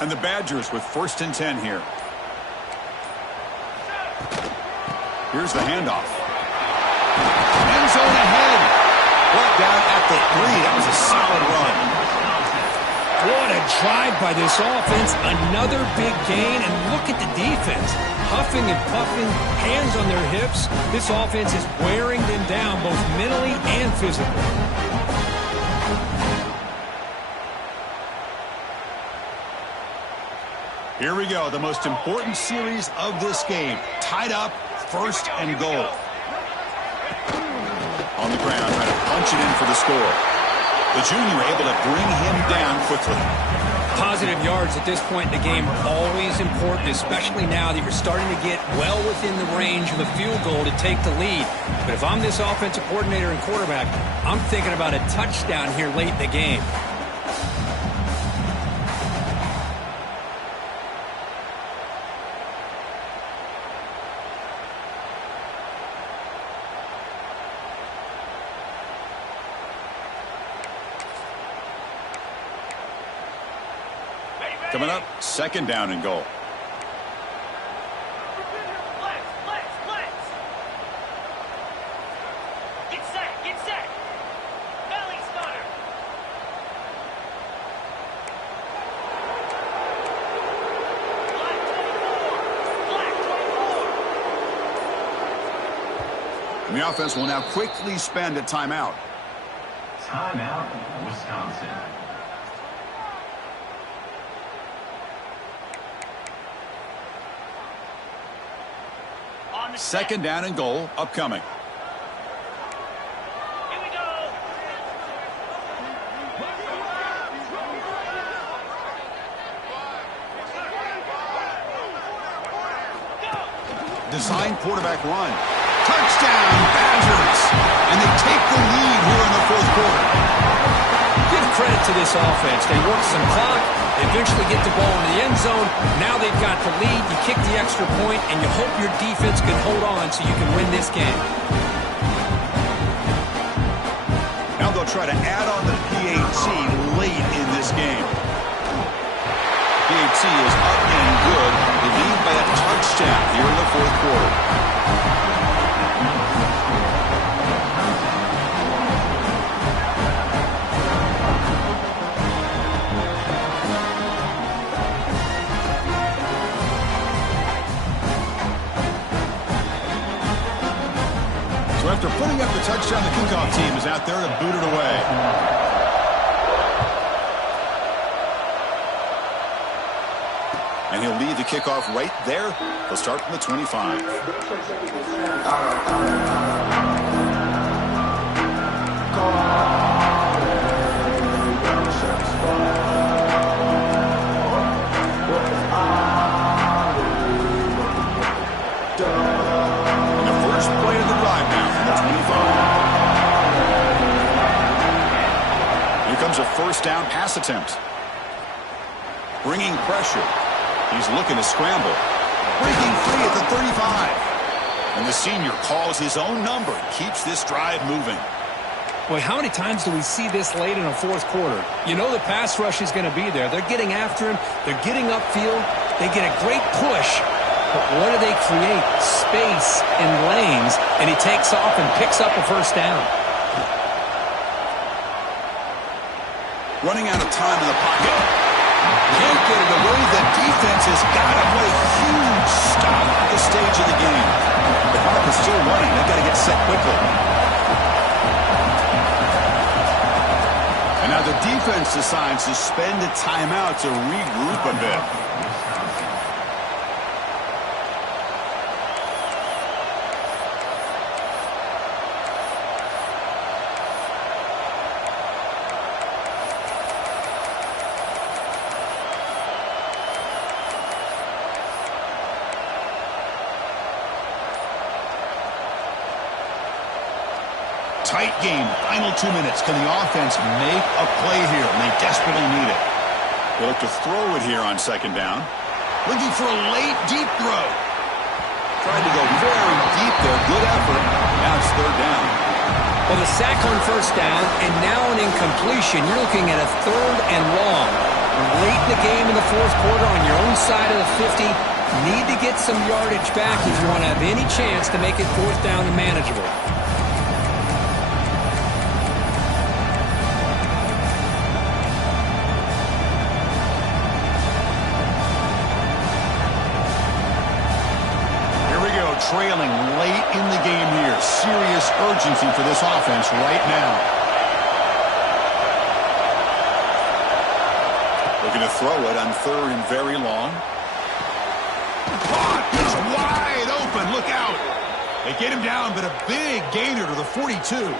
And the Badgers with 1st and 10 here. Here's the handoff. End zone ahead. Brought down at the 3. That was a solid run. What a drive by this offense. Another big gain. And look at the defense. Huffing and puffing, hands on their hips. This offense is wearing them down both mentally and physically. Here we go, the most important series of this game. Tied up, 1st and goal. On the ground, trying to punch it in for the score. The junior able to bring him down quickly. Positive yards at this point in the game are always important, especially now that you're starting to get well within the range of a field goal to take the lead. But if I'm this offensive coordinator and quarterback, I'm thinking about a touchdown here late in the game. Coming up, second down and goal. Get set, get set. Belly stunner. Black 24. And the offense will now quickly spend a timeout. Timeout, Wisconsin. Second down and goal upcoming. Here we go. Design quarterback run. Touchdown, Badgers! And they take the lead here in the fourth quarter. Give credit to this offense. They work some clock. They eventually get the ball in the end zone. Now they've got the lead. You kick the extra point, and you hope your defense can hold on so you can win this game. Now they'll try to add on the PAT late in this game. PAT is up and good. They lead by a touchdown here in the fourth quarter. So after putting up the touchdown, the kickoff team is out there to boot it away. And he'll lead the kickoff right there. He'll start from the 25. And the first play of the drive now from the 25. Here comes a first down pass attempt. Bringing pressure. He's looking to scramble. Breaking free at the 35. And the senior calls his own number and keeps this drive moving. Boy, how many times do we see this late in a fourth quarter? You know the pass rush is going to be there. They're getting after him. They're getting upfield. They get a great push. But what do they create? Space and lanes. And he takes off and picks up a first down. Running out of time in the pocket. Can't get it away. The defense has got him. What a huge stop at this stage of the game. The clock is still running. They've got to get set quickly. And now the defense decides to spend a timeout to regroup a bit. Tight game, final 2 minutes. Can the offense make a play here? And they desperately need it. They look to throw it here on second down. Looking for a late, deep throw. Tried to go very deep there. Good effort. Now it's third down. Well, the sack on first down, and now an incompletion. You're looking at a third and long. Late in the game in the fourth quarter on your own side of the 50. Need to get some yardage back if you want to have any chance to make it fourth down and manageable. Trailing late in the game here. Serious urgency for this offense right now. Looking to throw it on third and very long. Caught! It's wide open. Look out. They get him down, but a big gainer to the 42.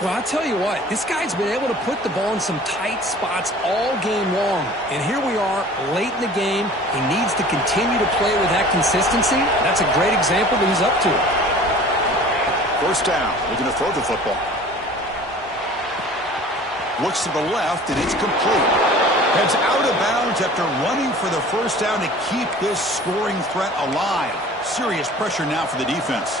Well, I'll tell you what, this guy's been able to put the ball in some tight spots all game long. And here we are, late in the game. He needs to continue to play with that consistency. That's a great example that he's up to. First down, looking to throw the football. Looks to the left, and it's complete. Heads out of bounds after running for the first down to keep this scoring threat alive. Serious pressure now for the defense.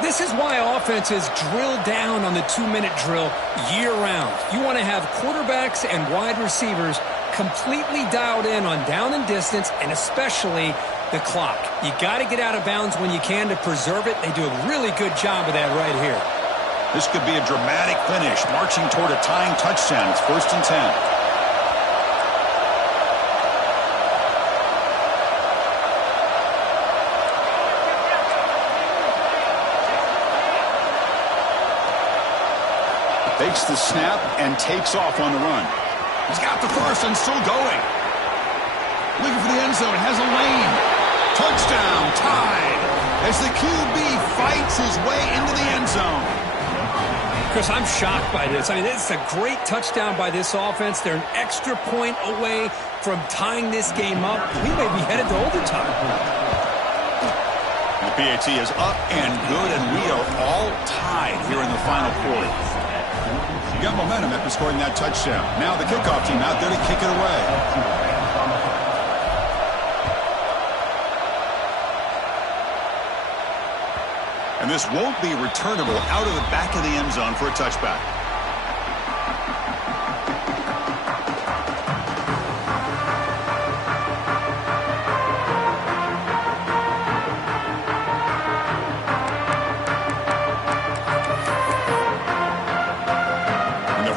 This is why offenses drill down on the 2-minute drill year-round. You want to have quarterbacks and wide receivers completely dialed in on down and distance, and especially the clock. You got to get out of bounds when you can to preserve it. They do a really good job of that right here. This could be a dramatic finish, marching toward a tying touchdown. It's 1st and 10. Takes the snap and takes off on the run. He's got the first and still going. Looking for the end zone. Has a lane. Touchdown. Tied. As the QB fights his way into the end zone. Chris, I'm shocked by this. I mean, it's a great touchdown by this offense. They're an extra point away from tying this game up. We may be headed to overtime. The PAT is up and good, and we are all tied here in the final quarter. You got momentum after scoring that touchdown. Now the kickoff team out there to kick it away. And this won't be returnable out of the back of the end zone for a touchback.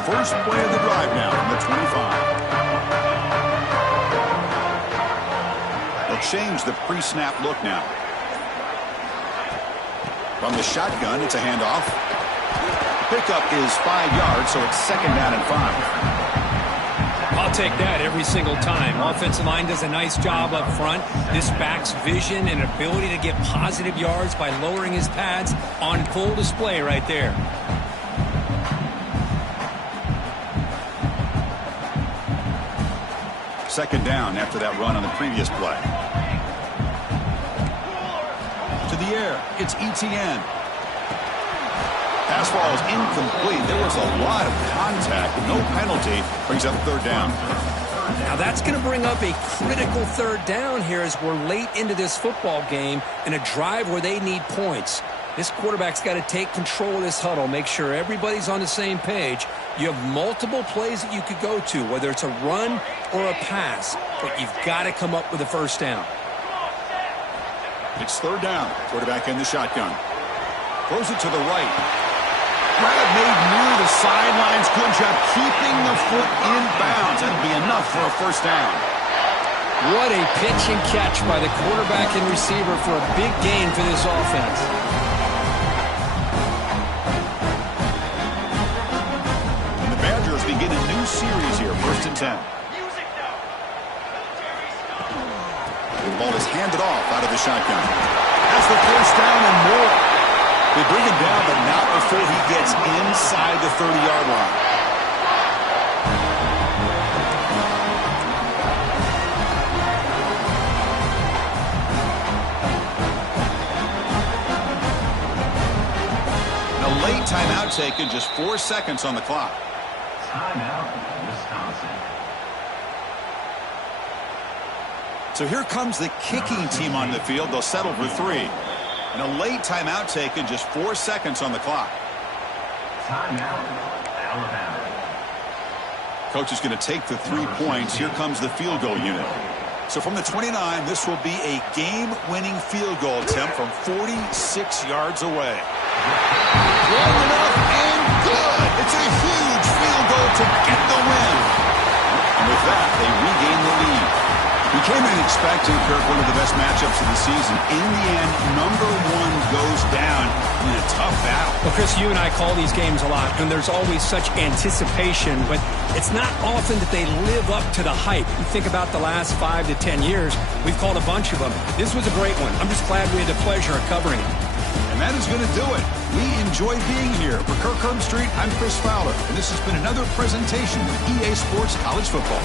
First play of the drive now from the 25. They'll change the pre-snap look now. From the shotgun, it's a handoff. Pickup is 5 yards, so it's 2nd down and 5. I'll take that every single time. Offensive line does a nice job up front. This back's vision and ability to get positive yards by lowering his pads on full display right there. Second down after that run on the previous play. To the air, it's ETN. Pass ball is incomplete. There was a lot of contact. No penalty. Brings up 3rd down. Now that's going to bring up a critical 3rd down here as we're late into this football game in a drive where they need points. This quarterback's got to take control of this huddle, make sure everybody's on the same page. You have multiple plays that you could go to, whether it's a run or a pass, but you've got to come up with a 1st down. It's 3rd down. Quarterback in the shotgun. Throws it to the right. Grab made near the sidelines. Good job keeping the foot in bounds. That'll be enough for a 1st down. What a pitch and catch by the quarterback and receiver for a big gain for this offense. Begin a new series here, 1st and 10. The ball is handed off out of the shotgun. That's the 1st down and more. They bring him down, but not before he gets inside the 30-yard line. A late timeout taken, just 4 seconds on the clock. Timeout, Wisconsin. So here comes the kicking team on the field. They'll settle for 3. And a late timeout taken, just 4 seconds on the clock. Timeout, Alabama. Coach is going to take the 3 points. Here comes the field goal unit. So from the 29, this will be a game-winning field goal attempt from 46 yards away. Long enough and good. It's a huge field goal to get the win. And with that, they regain the lead. We came in expecting, Kirk, one of the best matchups of the season. In the end, number 1 goes down in a tough battle. Well, Chris, you and I call these games a lot, and there's always such anticipation, but it's not often that they live up to the hype. You think about the last 5 to 10 years, we've called a bunch of them. This was a great one. I'm just glad we had the pleasure of covering it. And that is going to do it. We enjoyed being here. For Kirk Herbstreit, I'm Chris Fowler, and this has been another presentation of EA Sports College Football.